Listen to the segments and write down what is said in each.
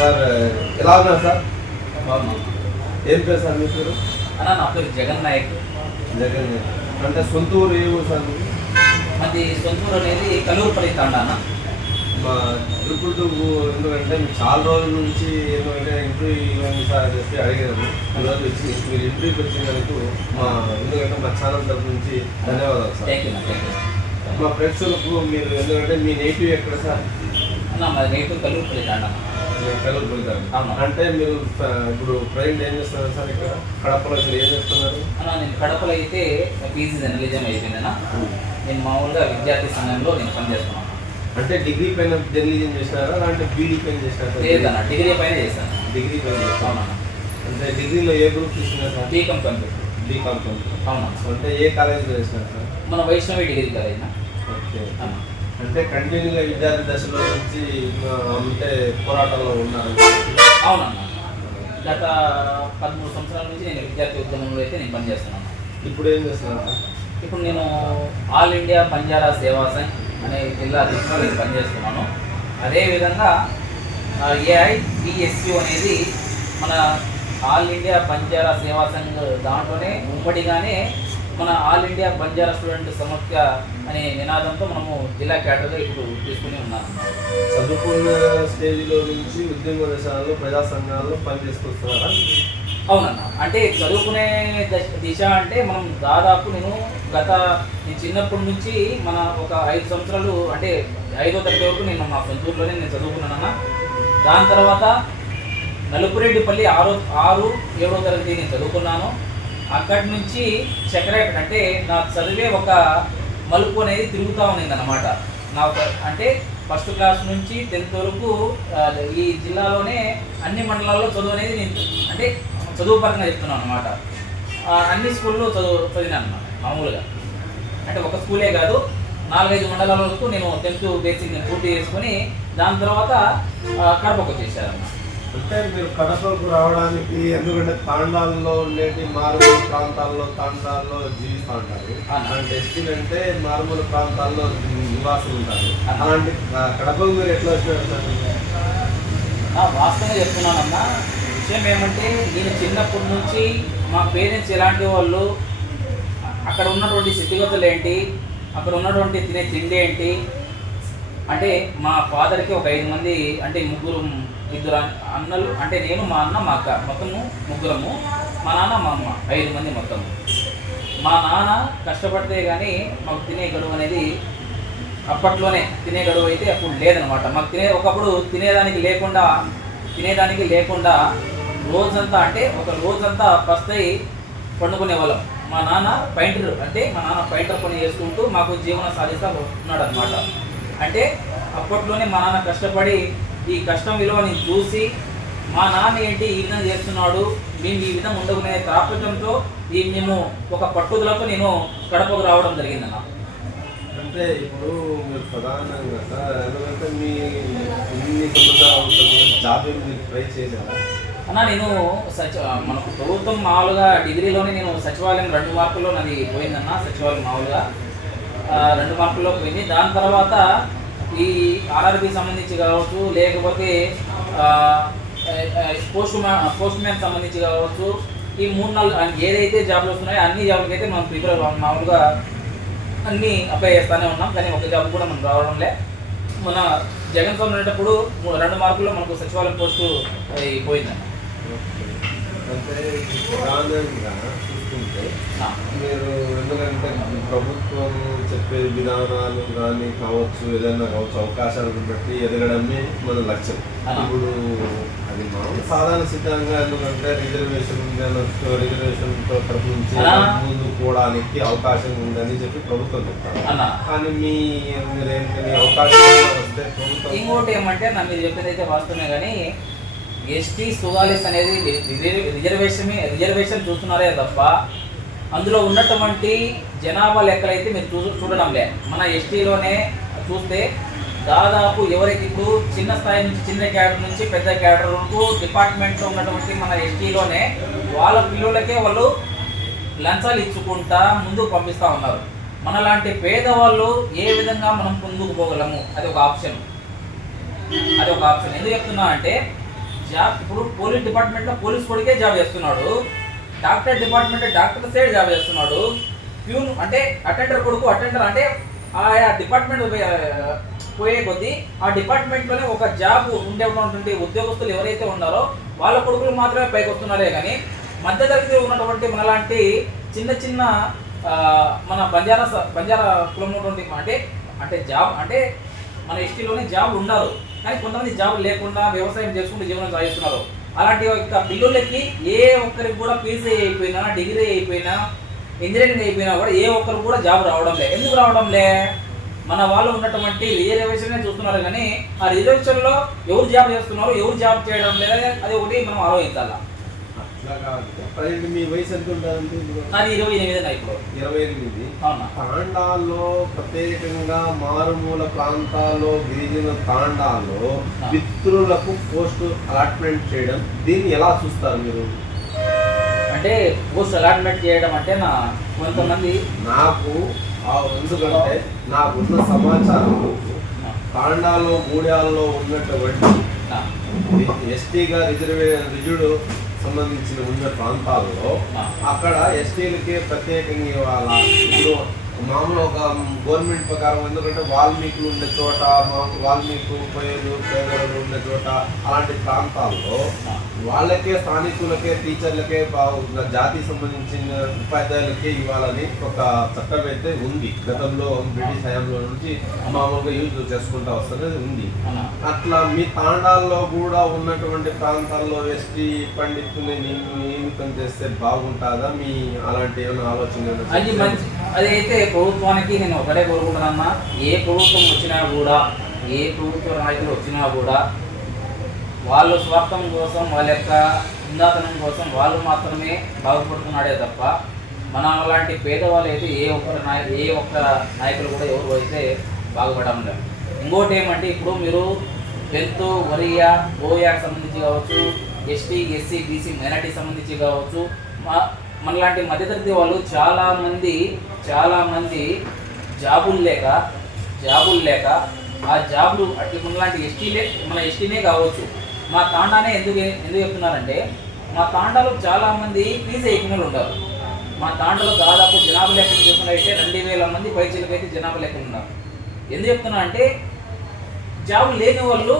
Sir ఎలా ఉన్నారు sir? బాగున్నాం. ఏం పేరు సార్ మీ పేరు? అన్న నా పేరు జగన్ నాయక్. జగన్ అంటే సొంత ఊరు ఏ ఊరు సార్? మాది సొంతూరు అనేది కలూరుపల్లి తాండా అన్న. మా ట్రిపుల్ టూ ఎందుకంటే మీకు చాలా రోజుల నుంచి ఎందుకంటే ఇంటర్వ్యూ ఇవ్వండి సార్ అని చెప్పి అడిగాను. ఈరోజు వచ్చి మీరు ఇంటర్వ్యూకి వచ్చినందుకు ఎందుకంటే మా ఛానల్ తరఫు నుంచి ధన్యవాదాలు సార్. థ్యాంక్ యూ అన్న, థ్యాంక్ యూ. మా ప్రేక్షకులకు మీరు ఎందుకంటే మీ నేటివ్ ఎక్కడ సార్? అన్న మాది నేటివ్ కలూరుపల్లి తాండా అన్న. కలూరుపల్లి అవును. అంటే మీరు ఇప్పుడు ప్రజెంట్ ఏం చేస్తున్నారు సార్? ఇక్కడ కడపలో మీరు ఏం చేస్తున్నారు? అన్న నేను కడపలో అయితే పీజీ జర్నలిజం అయిపోయిందన్న. నేను మామూలుగా విద్యార్థి సంఘంలో నేను పనిచేస్తున్నాను. అంటే డిగ్రీ పైన జర్నలిజం చేసినారా అంటే బీడీ పైన చేసినారా? లేదన్న, డిగ్రీ పైన చేస్తాను. డిగ్రీ పైన చేస్తాను. అవునన్న. అంటే డిగ్రీలో ఏ గ్రూప్ తీసుకున్నారు సార్? BCom computer. బీకామ్. అవునన్న. అంటే ఏ కాలేజీలో చేసినారు సార్? మన వైష్ణవి డిగ్రీ కాలేజ్. ఓకే. అన్న అంటే కంటిన్యూగా విద్యార్థి దశలో నుంచి అంటే పోరాటంలో ఉన్నారు. అవునన్న. గత 13 సంవత్సరాల నుంచి నేను విద్యార్థి ఉద్యమంలో అయితే నేను పనిచేస్తున్నాను. ఇప్పుడు ఏం చేస్తున్నారు సార్? ఇప్పుడు నేను ఆల్ ఇండియా బంజారా సేవా సంఘ్ అనే జిల్లా అధ్యక్షుడిగా నేను పనిచేస్తున్నాను. అదేవిధంగా ఏఐపిఎస్యు అనేది మన ఆల్ ఇండియా బంజారా సేవా సంఘ్ దాంట్లోనే ఉమ్మడిగానే మన ఆల్ ఇండియా బంజారా స్టూడెంట్ సమాఖ్య అనే నినాదంతో మనము జిల్లా క్యాడర్గా ఇప్పుడు తీసుకుని ఉన్నాము. చదువుకున్న స్టేజ్లో నుంచి ఉద్యమ దశలో ప్రజా సంఘాల్లో పనిచేస్తున్నారా? అవునన్న. అంటే చదువుకునే దిశ అంటే మనం దాదాపు నేను చిన్నప్పటి నుంచి మన ఒక 5 సంవత్సరాలు అంటే 5వ తరగతి వరకు నేను మా సొంతూరులోనే నేను చదువుకున్నానన్న. దాని తర్వాత నలుపురెడ్డిపల్లి 6, 7వ తరగతి నేను చదువుకున్నాను. అక్కడి నుంచి సెక్రటరీ అంటే నా చదివే ఒక మలుపు అనేది తిరుగుతూ ఉన్నింది అన్నమాట. నా అంటే ఫస్ట్ క్లాస్ నుంచి 10th వరకు ఈ జిల్లాలోనే అన్ని మండలాల్లో చదువు అనేది నేను అంటే చదువు పరంగా చెప్తున్నాను అనమాట. అన్ని స్కూల్లో చదివాను అన్నమాట మామూలుగా. అంటే ఒక స్కూలే కాదు 4-5 మండలాల వరకు నేను 10th బేసిక్ నేను పూర్తి చేసుకొని దాని తర్వాత కడపకు వచ్చేసారన్నమాట. అంటే మీరు కడపకు రావడానికి ఎందుకంటే తాండాల్లో ఉండేటి మారుమూల ప్రాంతాల్లో తాండాల్లో జీవిస్తూ ఉంటారు. అలాంటి ఎస్టీలు అంటే మారుమూల ప్రాంతాల్లో నివాసులు ఉంటారు. అలాంటి కడపకు మీరు ఎట్లా వచ్చారు సార్? వాస్తవంగా చెప్తున్నానన్నా. విషయం ఏమంటే నేను చిన్నప్పటి నుంచి మా పేరెంట్స్ ఎలాంటి వాళ్ళు, అక్కడ ఉన్నటువంటి స్థితిగతులు ఏంటి, అక్కడ ఉన్నటువంటి తినే తిండి ఏంటి అంటే మా ఫాదర్కి ఒక 5 మంది అంటే 2 అన్నలు అంటే నేను మా అన్న మా అక్క మొత్తము 3. మా నాన్న మా అమ్మ 5 మంది మొత్తము. మా నాన్న కష్టపడితే కానీ మాకు తినే గడువు అనేది అప్పట్లోనే తినే గడువు అయితే అప్పుడు లేదనమాట. మాకు ఒకప్పుడు తినేదానికి లేకుండా రోజంతా అంటే ఒక రోజంతా పస్తయి పండుకునే వాళ్ళం. మా నాన్న పెయింటర్ పని చేసుకుంటూ మాకు జీవనం సాధిస్తూ ఉన్నాడు అనమాట. అంటే అప్పట్లోనే మా నాన్న కష్టపడి ఈ కష్టం విలువని చూసి మా నాన్న ఏంటి ఈ విధంగా చేస్తున్నాడు, మేము ఈ విధంగా ఉండకునే తాపత్రంతో మేము ఒక పట్టుదలతో నేను కడపకు రావడం జరిగిందన్న. అంటే ఇప్పుడు మీరు ప్రధానంగా సార్ ఎందుకంటే మీ ఇన్ని సంవత్సరాలు జాబ్ మీరు ట్రై చేశారా అన్న? నేను మనకు ప్రభుత్వం మామూలుగా డిగ్రీలోనే నేను సచివాలయం 2 మార్కుల్లో నాది పోయిందన్న. సచివాలయం మామూలుగా 2 మార్కుల్లో పోయింది. దాని తర్వాత ఈ ఆర్ఆర్బి సంబంధించి కావచ్చు, లేకపోతే పోస్ట్ మ్యాన్ సంబంధించి కావచ్చు, ఈ 3-4 ఏదైతే జాబ్లు వస్తున్నాయో అన్ని జాబ్లకి అయితే మనం ప్రిపేర్ మామూలుగా అన్నీ అప్లై చేస్తూనే ఉన్నాం. కానీ ఒక జాబ్ కూడా మనం రావడంలే. మన జగన్ స్వామి ఉండేటప్పుడు 2 మార్కుల్లో మనకు సచివాలయం పోస్టు పోయిందన్న. అంటే ప్రధానంగా చూసుకుంటే మీరు ఎందుకంటే ప్రభుత్వం చెప్పే విధానాలు కానీ కావచ్చు, ఏదైనా కావచ్చు, అవకాశాలను బట్టి ఎదగడమే మన లక్ష్యం. ఇప్పుడు అది మామూలు సాధారణ సిద్ధంగా ఎందుకంటే రిజర్వేషన్ తరఫు నుంచి ముందు పోవడానికి అవకాశం ఉందని చెప్పి ప్రభుత్వం చెప్తారు. కానీ మీరేంటి అవకాశం వస్తే ప్రభుత్వం ఇంకోటి ఏమంటే మీరు చెప్పేది అయితే వాస్తవమే. కానీ ఎస్టీ సుగాలిస్ అనేది రిజర్వేషన్ చూస్తున్నారే తప్ప అందులో ఉన్నటువంటి జనాభా లెక్కలైతే మీరు చూడడంలే. మన ఎస్టీలోనే చూస్తే దాదాపు ఎవరైతే ఇప్పుడు చిన్న స్థాయి నుంచి చిన్న క్యాడర్ నుంచి పెద్ద క్యాడర్ వరకు డిపార్ట్మెంట్లో ఉన్నటువంటి మన ఎస్టీలోనే వాళ్ళ పిల్లలకే వాళ్ళు లంచాలు ఇచ్చుకుంటా ముందుకు పంపిస్తూ ఉన్నారు. మనలాంటి పేదవాళ్ళు ఏ విధంగా మనం ముందుకు పోగలము అది ఒక ఆప్షన్. ఎందుకు చెప్తున్నా అంటే జాబ్ ఇప్పుడు పోలీస్ డిపార్ట్మెంట్లో పోలీస్ కొడుకే జాబ్ చేస్తున్నాడు, doctor department doctor side job చేస్తున్నాడు, ప్యూన్ అంటే అటెండర్ కొడుకు అటెండర్ అంటే ఆయా డిపార్ట్మెంట్ పోయే కొద్దీ ఆ డిపార్ట్మెంట్లోనే ఒక జాబ్ ఉండేటువంటి ఉద్యోగస్తులు ఎవరైతే ఉన్నారో వాళ్ళ కొడుకులు మాత్రమే పైకి వస్తున్నారే కానీ మధ్యతరగతి ఉన్నటువంటి మనలాంటి చిన్న చిన్న మన బంజారా కులంలో ఉన్నటువంటి అంటే జాబ్ అంటే మన ఎస్టీలోనే జాబ్ ఉన్నారు కానీ కొంతమంది జాబ్ లేకుండా వ్యవసాయం చేసుకుంటూ జీవనం సాగిస్తున్నారు. అలాంటి యొక్క పిల్లలకి ఏ ఒక్కరికి కూడా పీసీ అయిపోయినా డిగ్రీ అయిపోయినా ఇంజనీరింగ్ అయిపోయినా కూడా ఏ ఒక్కరు కూడా జాబ్ రావడం లే. ఎందుకు రావడం లే? మన వాళ్ళు ఉన్నటువంటి రిజర్వేషన్ చూస్తున్నారు కానీ ఆ రిజర్వేషన్లో ఎవరు జాబ్ చేస్తున్నారు ఎవరు జాబ్ చేయడం లేదా అది ఒకటి మనం ఆలోచించాలి. మీ వయసు ఎంత ఉంటుందండి? అది 28 ఇప్పుడు 28. తాండాల్లో ప్రత్యేకంగా మారుమూల ప్రాంతాల్లో గిరిజన తాండాల్లో మిత్రులకు పోస్ట్ అలాట్మెంట్ చేయడం దీన్ని ఎలా చూస్తారు మీరు? అంటే పోస్ట్ అలాట్మెంట్ చేయడం అంటే కొంతమంది నాకు ఎందుకంటే నాకున్న సమాచారం తాండాల్లో గూడాల్లో ఉన్నటువంటి ఎస్టీగా రిజర్వ్డ్ సంబంధించిన ఉన్న ప్రాంతాల్లో అక్కడ ఎస్టీలకే ప్రత్యేకంగా ఇవాళ ఇప్పుడు మామూలు ఒక గవర్నమెంట్ ప్రకారం ఎందుకంటే వాల్మీకులు ఉండే చోట వాల్మీకు పేదలు ఉండే చోట అలాంటి ప్రాంతాల్లో వాళ్ళకే స్థానికులకే టీచర్లకే జాతికి సంబంధించిన ఉపాధ్యాయులకే ఇవ్వాలని ఒక చట్టం అయితే ఉంది. గతంలో బ్రిటిష్ హయాంలో నుంచి మామూలుగా యూజ్ చేసుకుంటూ వస్తున్నది ఉంది. అట్లా మీ తాండాల్లో కూడా ఉన్నటువంటి ప్రాంతాల్లో ఎస్టీ పండితుల్ని నియమితం చేస్తే బాగుంటుందా? మీ అలాంటి ఏమైనా ఆలోచన? అదైతే ప్రభుత్వానికి నేను ఒకటే కోరుకుంటున్నా, ఏ ప్రభుత్వం వచ్చినా కూడా ఏ ప్రభుత్వ నాయకులు వచ్చినా కూడా వాళ్ళు స్వార్థం కోసం వాళ్ళ యొక్క ఉందాతనం కోసం వాళ్ళు మాత్రమే బాగుపడుతున్నాడే తప్ప మన అలాంటి పేదవాళ్ళు అయితే ఏ ఒక్క నాయకులు కూడా ఎవరు అయితే బాగుపడడం లేదు. ఇంకోటి ఏమంటే ఇప్పుడు మీరు 10th ఒరియా ఓయాకి సంబంధించి కావచ్చు, ఎస్టీ ఎస్సీ బీసీ మైనార్టీ సంబంధించి కావచ్చు, మనలాంటి మధ్యతరగతి వాళ్ళు చాలామంది జాబులు లేక ఆ జాబులు అట్లా మనలాంటి మన ఎస్టీనే కావచ్చు. మా తాండానే ఎందుకు చెప్తున్నారంటే మా తాండాలో చాలామంది ఫీజు అయిపోయిన ఉంటారు. మా తాండాలో దాదాపు జనాభా లెక్కలు చూసుకున్నట్టయితే 2000 మంది పైచీలకు అయితే జనాభా లెక్కలు ఉన్నారు. ఎందుకు చెప్తున్నా అంటే జాబులు లేని వాళ్ళు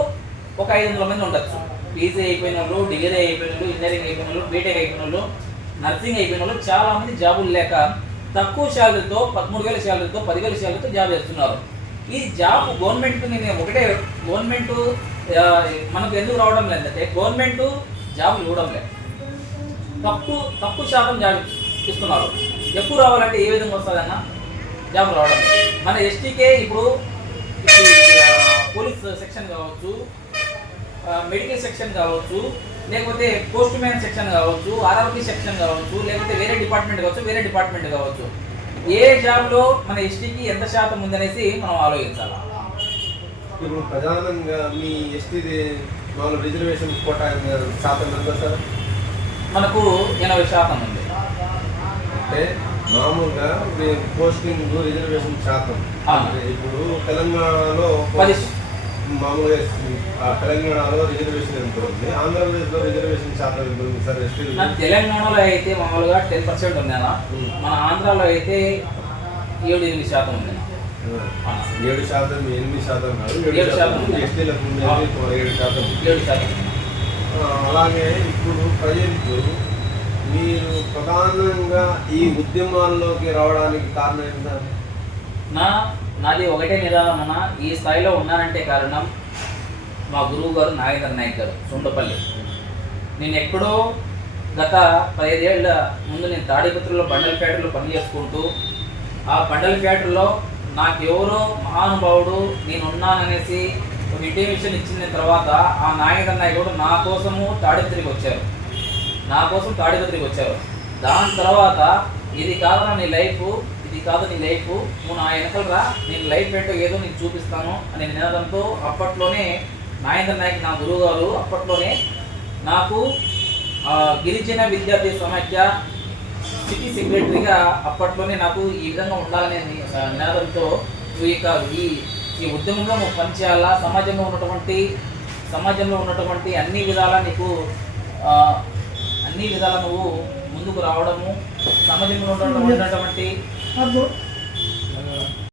ఒక 500 మంది ఉండొచ్చు. పీజీ అయిపోయిన వాళ్ళు, డిగ్రీ అయిపోయిన వాళ్ళు, ఇంజనీరింగ్ అయిపోయిన వాళ్ళు, బీటెక్ అయిపోయిన వాళ్ళు, నర్సింగ్ అయిపోయిన వాళ్ళు చాలామంది జాబులు లేక తక్కువ శాలరీతో 13,000 శాలరీతో 10,000 శాలరీతో జాబ్ చేస్తున్నారు. ఈ జాబ్ గవర్నమెంట్ గవర్నమెంట్ మనకు ఎందుకు రావడం లేదంటే గవర్నమెంట్ జాబులు ఇవ్వడం లేదు, తక్కువ శాతం జాబ్ ఇస్తున్నారు. ఎక్కువ రావాలంటే ఏ విధంగా వస్తుందన్న జాబ్ రావడం లేదు. మన ఎస్టీకే ఇప్పుడు పోలీస్ సెక్షన్ కావచ్చు, మెడికల్ సెక్షన్ కావచ్చు, లేకపోతే పోస్ట్ మ్యాన్ సెక్షన్ కావచ్చు, ఆర్ఆర్పీ సెక్షన్ కావచ్చు, లేకపోతే వేరే డిపార్ట్మెంట్ కావచ్చు, ఏ జాబ్లో మన ఎస్టీకి ఎంత శాతం ఉందనేసి మనం ఆలోచించాలి. ఇప్పుడు ప్రధానంగా మీ ఎస్టీ రిజర్వేషన్ కోటా శాతం ఎంత సార్? మనకు 80% ఉంది. అంటే మామూలుగా పోస్టింగ్ రిజర్వేషన్ శాతం ఇప్పుడు తెలంగాణలో మామూలుగా తెలంగాణలో రిజర్వేషన్ ఎంత ఉంది, ఆంధ్రప్రదేశ్లో రిజర్వేషన్ శాతం ఎంత ఉంది సార్? ఎస్టీ తెలంగాణలో అయితే మామూలుగా 10% ఉంది అన్న, మన ఆంధ్రాలో అయితే 7-8% ఉంది. 7%, 8% కాదు, 7% ఎస్టీలకు 7%. అలాగే ఇప్పుడు ప్రజెంట్ మీరు ప్రధానంగా ఈ ఉద్యమాల్లోకి రావడానికి కారణం ఏంటంటే నాది ఒకటే నిదానం అన్న, ఈ స్థాయిలో ఉన్నానంటే కారణం మా గురువు గారు నాగేంద్ర నాయక్ గారు సుండపల్లి. నేను ఎక్కడో గత 15 ఏళ్ళ ముందు నేను తాడిపత్రిలో బండల ఫ్యాక్టరీలో పనిచేసుకుంటూ ఆ బండల ఫ్యాక్టరీలో నాకు ఎవరో మహానుభావుడు నేను ఉన్నాననేసి ఒక ఇంటిమేషన్ ఇచ్చిన తర్వాత ఆ నాగేంద్ర నాయకుడు నా కోసము తాడిపత్రికి వచ్చారు. దాని తర్వాత ఇది కాదు నీ లైఫ్, నువ్వు నా వెనకలు రా, నేను లైఫ్ ఏంటో ఏదో నీకు చూపిస్తాను అనే నినాదంతో అప్పట్లోనే నాగేంద్ర నాయక్ నా గురువు గారు అప్పట్లోనే నాకు గిరిజన విద్యార్థి సమాఖ్య సిటీ సెక్రటరీగా అప్పట్లోనే నాకు ఈ విధంగా ఉండాలనే నినాదంతో ఈ ఉద్యమంలో నువ్వు పనిచేయాలా, సమాజంలో ఉన్నటువంటి సమాజంలో ఉన్నటువంటి అన్ని విధాలా నీకు ఆ, అన్ని విధాలా నువ్వు ముందుకు రావడము, సమాజంలో ఉన్నటువంటి